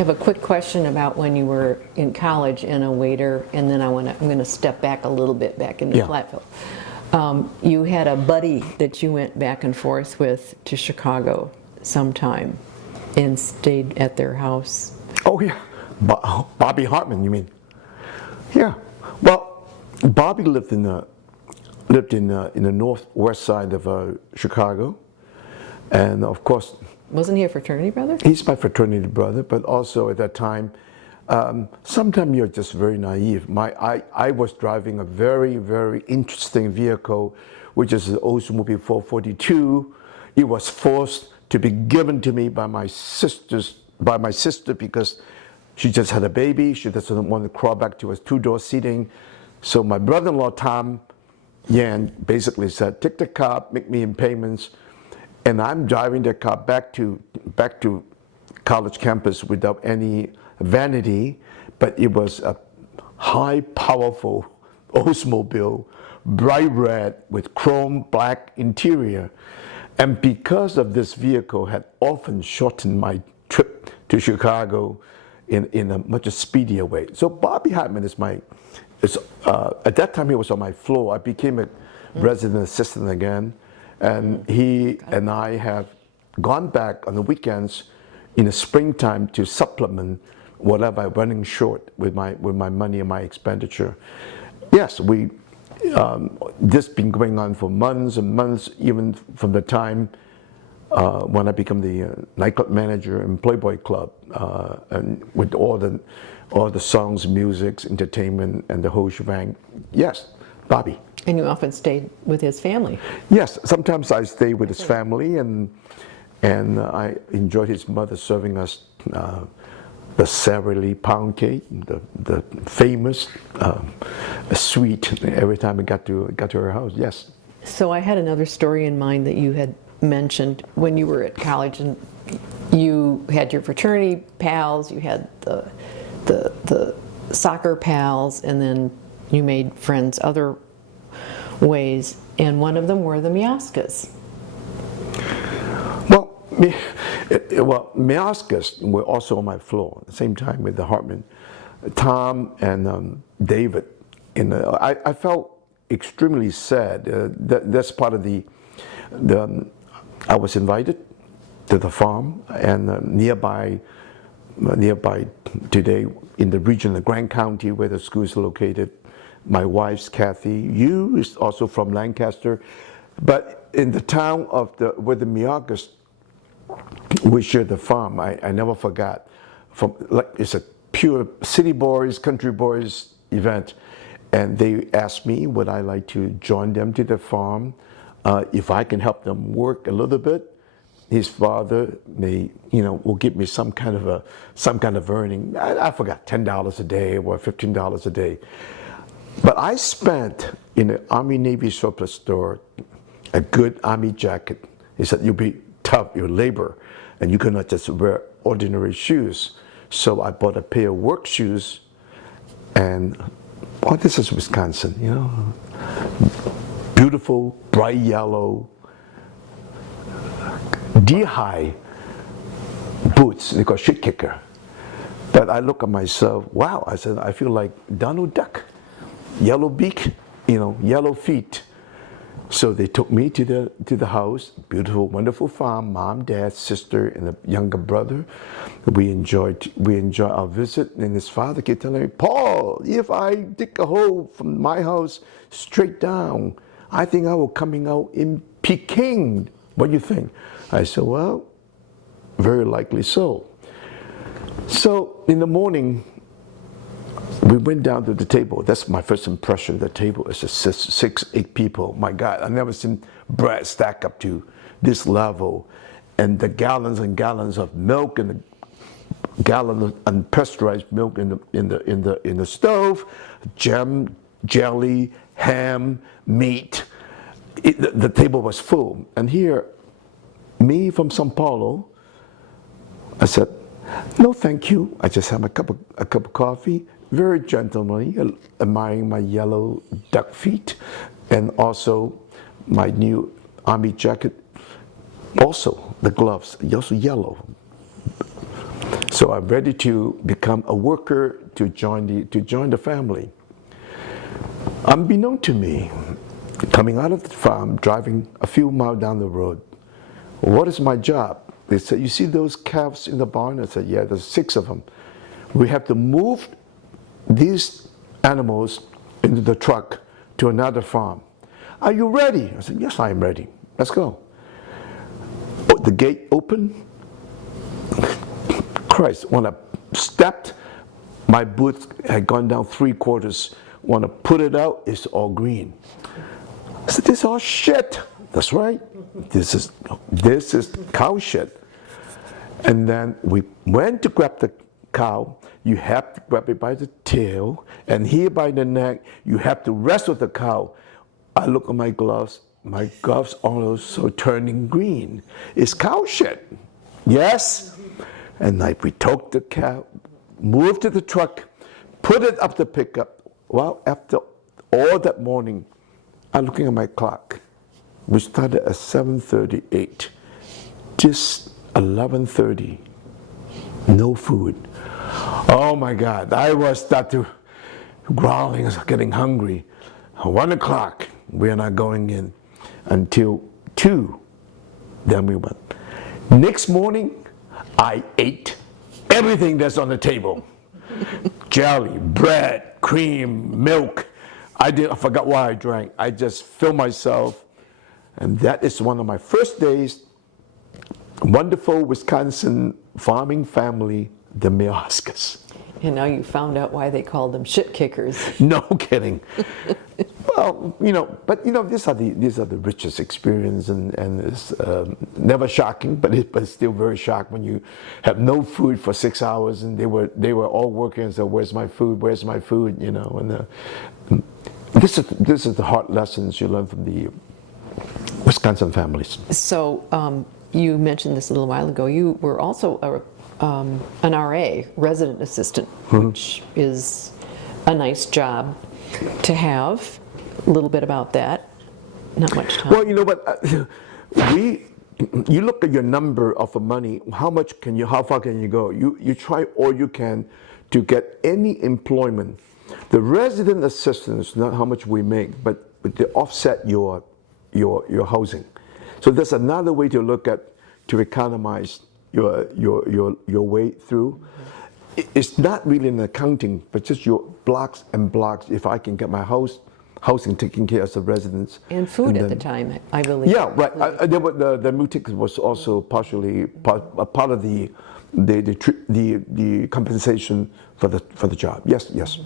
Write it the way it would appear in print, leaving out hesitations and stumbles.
have a quick question about when you were in college and a waiter, and then I'm going to step back a little bit back into Platteville. You had a buddy that you went back and forth with to Chicago sometime and stayed at their house. Oh yeah, Bobby Hartman, you mean? Yeah. Well, Bobby lived in the northwest side of Chicago, and of course. Wasn't he a fraternity brother? He's my fraternity brother, but also at that time, sometimes you're just very naive. I was driving a very, very interesting vehicle, which is an Oldsmobile 442. It was forced to be given to me by my sister because she just had a baby. She doesn't want to crawl back to a two-door seating. So my brother-in-law, Tom Yan, basically said, take the car, make me in payments. And I'm driving the car back to college campus without any vanity, but it was a high, powerful Oldsmobile, bright red with chrome black interior. And because of this vehicle had often shortened my trip to Chicago in a much speedier way. So Bobby Hartman is at that time he was on my floor. I became a resident assistant again. And he and I have gone back on the weekends in the springtime to supplement whatever I'm running short with my money and my expenditure. Yes, this been going on for months and months, even from the time when I became the nightclub manager in Playboy Club, and with all the songs, music, entertainment, and the whole shebang. Yes, Bobby. And you often stayed with his family. Yes, sometimes I stay with his family, and I enjoyed his mother serving us the savory pound cake, the famous sweet every time we got to her house. Yes. So I had another story in mind that you had mentioned when you were at college, and you had your fraternity pals, you had the soccer pals, and then you made friends other ways, and one of them were the Miaskas. Well, Miaskas were also on my floor at the same time with the Hartman. Tom and David. I felt extremely sad. That's part of I was invited to the farm, and nearby today in the region of Grand County where the school is located. My wife's Kathy Yu is also from Lancaster, but in the town where the Miaskas, we shared the farm. I never forgot. It's a pure city boys, country boys event, and they asked me would I like to join them to the farm, if I can help them work a little bit. His father will give me some kind of earning. I forgot, $10 a day or $15 a day. But I spent in the Army Navy surplus store a good Army jacket. He said, you'll be tough, you'll labor, and you cannot just wear ordinary shoes. So I bought a pair of work shoes, and this is Wisconsin, beautiful, bright yellow, knee-high boots. They call shit kicker. But I look at myself, wow, I said, I feel like Donald Duck. Yellow beak, yellow feet. So they took me to the house, beautiful, wonderful farm, mom, dad, sister, and a younger brother. We enjoyed our visit, and his father kept telling me, Paul, if I dig a hole from my house straight down, I think I will coming out in Peking. What do you think? I said, well, very likely so. So in the morning, we went down to the table. That's my first impression. The table is just 6-8 people. My God, I've never seen bread stack up to this level. And the gallons and gallons of milk and the gallon of unpasteurized milk in the stove, jam, jelly, ham, meat. The table was full. And here, me from Sao Paulo, I said, no, thank you. I just have a cup of coffee. Very gentlemanly, admiring my yellow duck feet, and also my new army jacket. Also, the gloves, also yellow. So I'm ready to become a worker to join the family. Unbeknown to me, coming out of the farm, driving a few miles down the road, what is my job? They said, you see those calves in the barn? I said, yeah, there's 6 of them. We have to move these animals into the truck to another farm. Are you ready? I said, yes, I am ready. Let's go. The gate opened. Christ, when I stepped, my boots had gone down 3/4. When I put it out, it's all green. I said, this is all shit. That's right. This is cow shit. And then we went to grab the cow. You have to grab it by the tail, and here by the neck, you have to wrestle the cow. I look at my gloves also turning green. It's cow shit. Yes? And we took the cow, moved to the truck, put it up the pickup. Well, after all that morning, I'm looking at my clock. We started at 7:38. Just 11:30, no food. Oh my God, I was starting to growling, I was getting hungry. 1 o'clock, we are not going in until 2. Then we went. Next morning, I ate everything that's on the table. Jelly, bread, cream, milk. I forgot what I drank. I just filled myself. And that is one of my first days. Wonderful Wisconsin farming family, the Miyaskas. And now you found out why they called them shit kickers. No kidding. Well, these are the richest experience, and it's never shocking, but it's still very shocking when you have no food for 6 hours, and they were all working and said, "Where's my food? Where's my food?" And this is the hard lessons you learn from the Wisconsin families. So you mentioned this a little while ago. You were also an RA, resident assistant, which is a nice job to have. A little bit about that. Not much time. Well, you know what? You look at your number of money. How far can you go? You try all you can to get any employment. The resident assistance, not how much we make, but they offset your housing. So there's another way to look at to economize your way through. It's not really an accounting, but just your blocks and blocks. If I can get my housing taken care of as a residence. And food at the time, I believe. Yeah, right. The meal ticket was also partially a part of the compensation for the job. Yes.